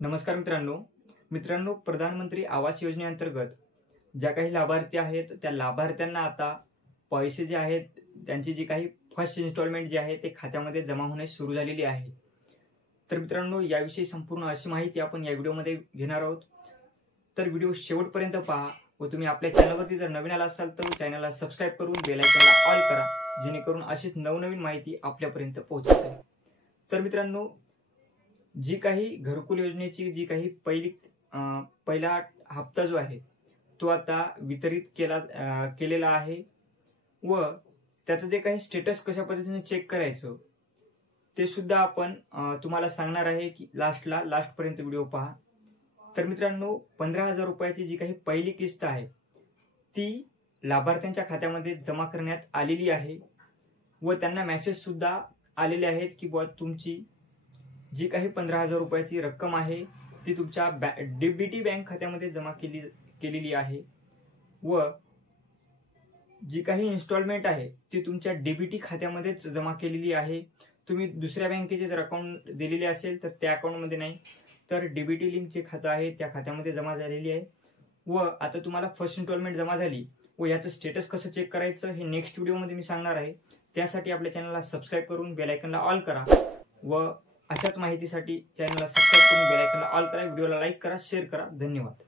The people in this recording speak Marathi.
नमस्कार मित्रांनो प्रधानमंत्री आवास योजनेअंतर्गत ज्या काही लाभार्थी आहेत त्या लाभार्थ्यांना आता पैसे जे आहेत त्यांची जी काही फर्स्ट इन्स्टॉलमेंट जी आहे ते खात्यामध्ये जमा होणे सुरू झालेली आहे। तर मित्रांनो याविषयी संपूर्ण अशी माहिती आपण या व्हिडिओमध्ये घेणार आहोत। तर व्हिडिओ शेवटपर्यंत पहा व तुम्ही आपल्या चॅनलवरती जर नवीन आला असाल तर चॅनलला सबस्क्राइब करून बेल आयकॉनला ऑल करा, जेणेकरून अशीच नवनवीन माहिती आपल्यापर्यंत पोहोचत राहील। तर मित्रांनो जी काही घरकुल योजनेची जी काही पहिला हप्ता जो आहे तो आता वितरित केलेला आहे व त्याचं जे काही स्टेटस कशा पद्धतीने चेक करायचं ते सुद्धा आपण तुम्हाला सांगणार आहे की लास्ट पर्यंत व्हिडिओ पहा। तर मित्रांनो 15,000 रुपयाची जी काही पहिली किस्त आहे ती लाभार्थ्यांच्या खात्यामध्ये जमा करण्यात आलेली आहे व त्यांना मेसेज सुद्धा आलेले आहेत की बुवा तुमची जी काही 15,000 रुपयाची रक्कम आहे ती तुमच्या डीबीटी बँक खात्यामध्ये जमा केलेली आहे व जी काही इन्स्टॉलमेंट आहे ती तुमच्या डीबीटी खात्यामध्येच जमा केलेली आहे। तुम्ही दुसऱ्या बँकेचे जर अकाउंट दिलेले असेल तर त्या अकाउंटमध्ये नाही, तर डीबीटी लिंक जे खातं आहे त्या खात्यामध्ये जमा झालेली आहे व आता तुम्हाला फर्स्ट इन्स्टॉलमेंट जमा झाली व याचं स्टेटस कसं चेक करायचं हे नेक्स्ट व्हिडिओमध्ये मी सांगणार आहे। त्यासाठी आपल्या चॅनलला सबस्क्राइब करून बेल आयकॉनला ऑल करा व अशाच माहितीसाठी चॅनलला सबस्क्राइब करून बेल आयकॉनला ऑल करा, व्हिडिओला लाईक करा, शेअर करा। धन्यवाद।